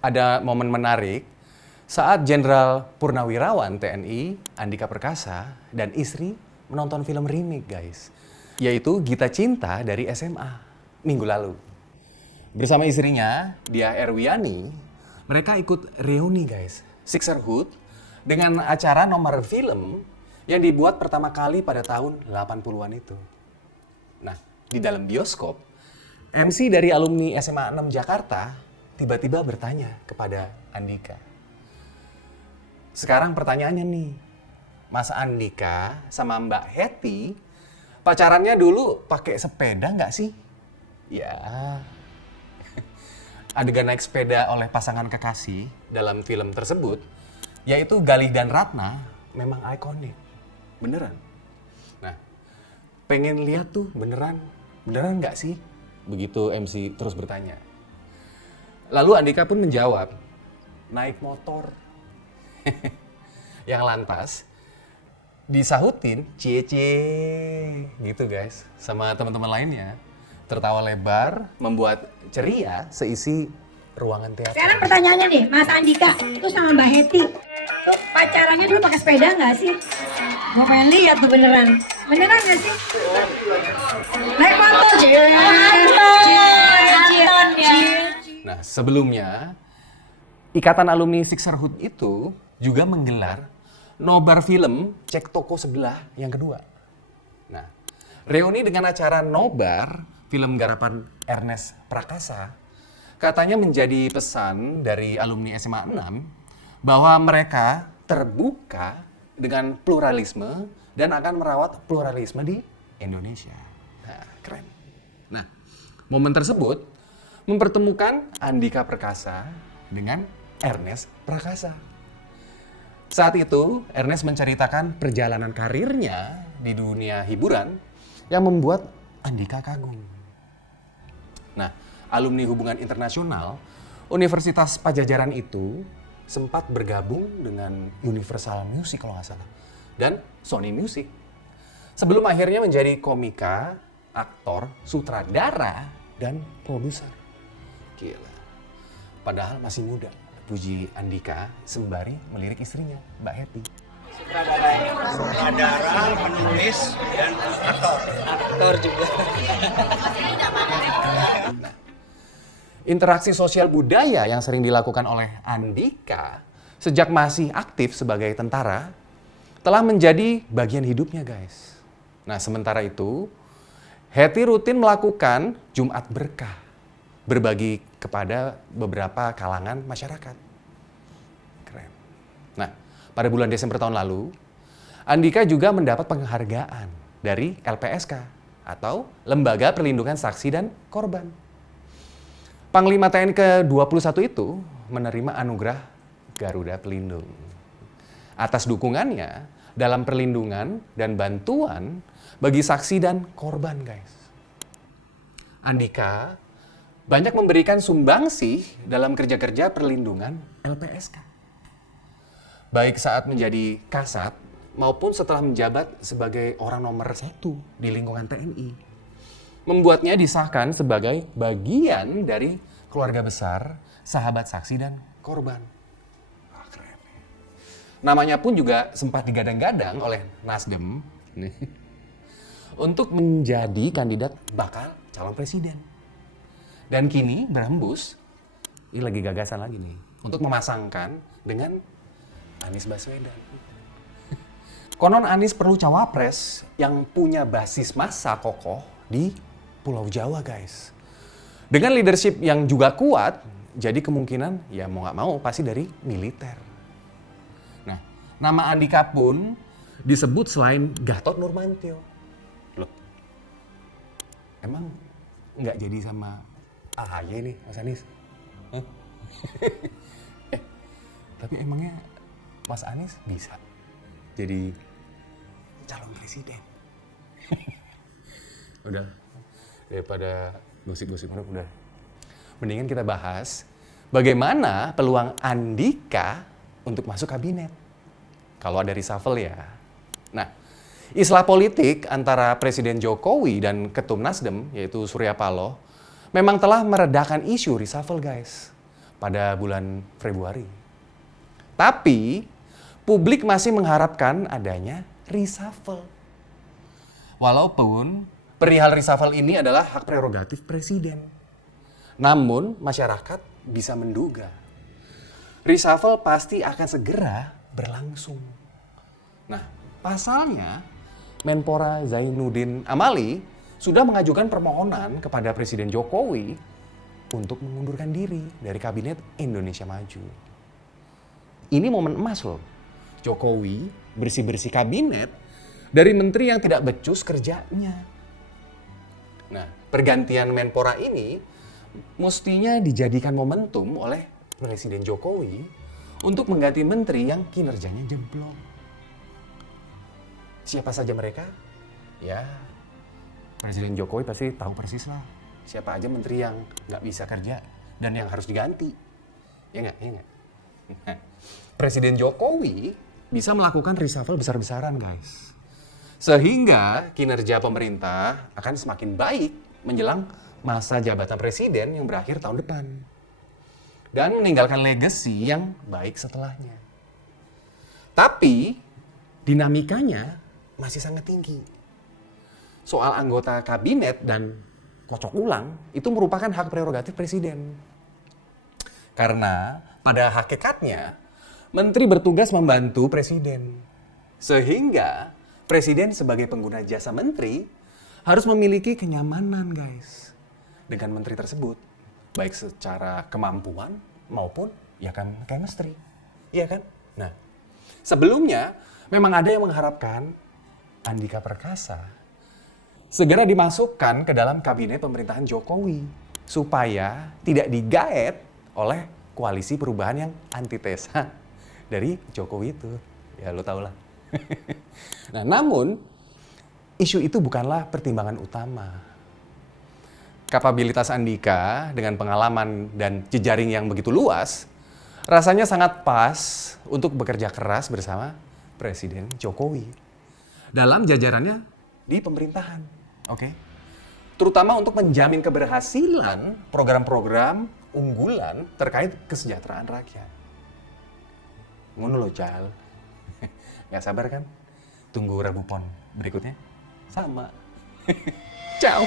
ada momen menarik saat Jenderal Purnawirawan TNI Andika Perkasa dan istri menonton film remake, guys. Yaitu Gita Cinta dari SMA minggu lalu. Bersama istrinya, Diah Erwiani, mereka ikut reuni, guys, Sisterhood dengan acara nomor film yang dibuat pertama kali pada tahun 80-an itu. Nah, di dalam bioskop, MC dari alumni SMA 6 Jakarta tiba-tiba bertanya kepada Andika. Sekarang pertanyaannya nih, Mas Andika sama Mbak Hetty pacarannya dulu pakai sepeda nggak sih? Ya, adegan naik sepeda oleh pasangan kekasih dalam film tersebut, yaitu Galih dan Ratna, memang ikonik. Beneran. Nah, pengen lihat tuh beneran nggak sih? Begitu MC terus bertanya. Lalu Andika pun menjawab, naik motor. Yang lantas disahutin cie-cie gitu, guys, sama teman-teman lainnya. Tertawa lebar, membuat ceria seisi ruangan teater. Sekarang pertanyaannya nih, Mas Andika itu sama Mbak Hetty pacarannya dulu pakai sepeda nggak sih? Gue pengen lihat tuh beneran nggak sih? Naik motor, Nah, sebelumnya Ikatan Alumni Sisterhood itu juga menggelar nobar film Cek Toko Sebelah yang kedua. Nah, reuni dengan acara nobar film garapan Ernest Prakasa katanya menjadi pesan dari alumni SMA 6 bahwa mereka terbuka dengan pluralisme dan akan merawat pluralisme di Indonesia. Nah, keren. Nah, momen tersebut mempertemukan Andika Perkasa dengan Ernest Prakasa. Saat itu, Ernest menceritakan perjalanan karirnya di dunia hiburan yang membuat Andika kagum. Nah, alumni hubungan internasional Universitas Pajajaran itu sempat bergabung dengan Universal Music kalau nggak salah, dan Sony Music. Sebelum akhirnya menjadi komika, aktor, sutradara, dan produser. Gila. Padahal masih muda, puji Andika sembari melirik istrinya, Mbak Hetty. Sutradara, penulis, dan aktor juga. Nah, interaksi sosial budaya yang sering dilakukan oleh Andika sejak masih aktif sebagai tentara telah menjadi bagian hidupnya, guys. Nah, sementara itu, Hetty rutin melakukan Jumat Berkah, berbagi kepada beberapa kalangan masyarakat. Keren. Nah, pada bulan Desember tahun lalu, Andika juga mendapat penghargaan dari LPSK atau Lembaga Perlindungan Saksi dan Korban. Panglima TNI ke-21 itu menerima anugerah Garuda Pelindung atas dukungannya dalam perlindungan dan bantuan bagi saksi dan korban, guys. Andika banyak memberikan sumbangsih dalam kerja-kerja perlindungan LPSK. Baik saat menjadi Kasat maupun setelah menjabat sebagai orang nomor 1 di lingkungan TNI. Membuatnya disahkan sebagai bagian dari keluarga besar, sahabat saksi dan korban. Wah, keren. Namanya pun juga sempat digadang-gadang oleh Nasdem nih, untuk menjadi kandidat bakal calon presiden. Dan kini berhembus, ini lagi gagasan lagi nih, untuk memasangkan dengan Anies Baswedan. Konon Anies perlu cawapres yang punya basis massa kokoh di Pulau Jawa, guys. Dengan leadership yang juga kuat, jadi kemungkinan ya mau nggak mau pasti dari militer. Nah, nama Andika pun disebut selain Gatot Nurmantio. Loh, emang nggak jadi sama AHY nih, Mas Anies? Huh? Tapi emangnya Mas Anies bisa jadi calon presiden? Udah, daripada gosip-gosip udah. Mendingan kita bahas bagaimana peluang Andika untuk masuk kabinet. Kalau ada reshuffle ya. Nah, islah politik antara Presiden Jokowi dan Ketum Nasdem, yaitu Surya Paloh, memang telah meredakan isu reshuffle, guys. pada bulan Februari. Tapi publik masih mengharapkan adanya reshuffle. Walaupun perihal reshuffle ini adalah hak prerogatif presiden. Namun masyarakat bisa menduga reshuffle pasti akan segera berlangsung. Nah, pasalnya Menpora Zainuddin Amali sudah mengajukan permohonan kepada Presiden Jokowi untuk mengundurkan diri dari Kabinet Indonesia Maju. Ini momen emas loh. Jokowi bersih-bersih kabinet dari menteri yang tidak becus kerjanya. Nah, pergantian Menpora ini mestinya dijadikan momentum oleh Presiden Jokowi untuk mengganti menteri yang kinerjanya jeblok. Siapa saja mereka? Ya, Presiden Jokowi pasti tahu persis lah. Siapa aja menteri yang nggak bisa kerja dan yang harus diganti. Ya nggak? Ya nggak? Presiden Jokowi bisa melakukan reshuffle besar-besaran, guys. Sehingga kinerja pemerintah akan semakin baik menjelang masa jabatan presiden yang berakhir tahun depan. Dan meninggalkan legacy yang baik setelahnya. Tapi dinamikanya masih sangat tinggi. Soal anggota kabinet dan kocok ulang itu merupakan hak prerogatif presiden. Karena pada hakikatnya menteri bertugas membantu presiden. Sehingga presiden sebagai pengguna jasa menteri harus memiliki kenyamanan, guys, dengan menteri tersebut. Baik secara kemampuan maupun ya kan chemistry. Iya kan? Nah, sebelumnya memang ada yang mengharapkan Andika Perkasa segera dimasukkan ke dalam kabinet pemerintahan Jokowi supaya tidak digaet oleh koalisi perubahan yang antitesa dari Jokowi itu. Ya lo tau lah. Nah, namun isu itu bukanlah pertimbangan utama. Kapabilitas Andika dengan pengalaman dan jejaring yang begitu luas rasanya sangat pas untuk bekerja keras bersama Presiden Jokowi dalam jajarannya di pemerintahan, oke? Terutama untuk menjamin keberhasilan program-program unggulan terkait kesejahteraan rakyat. Ngono lo, Cal. Nggak sabar kan? Tunggu Rabu Pon berikutnya. Sama. Ciao.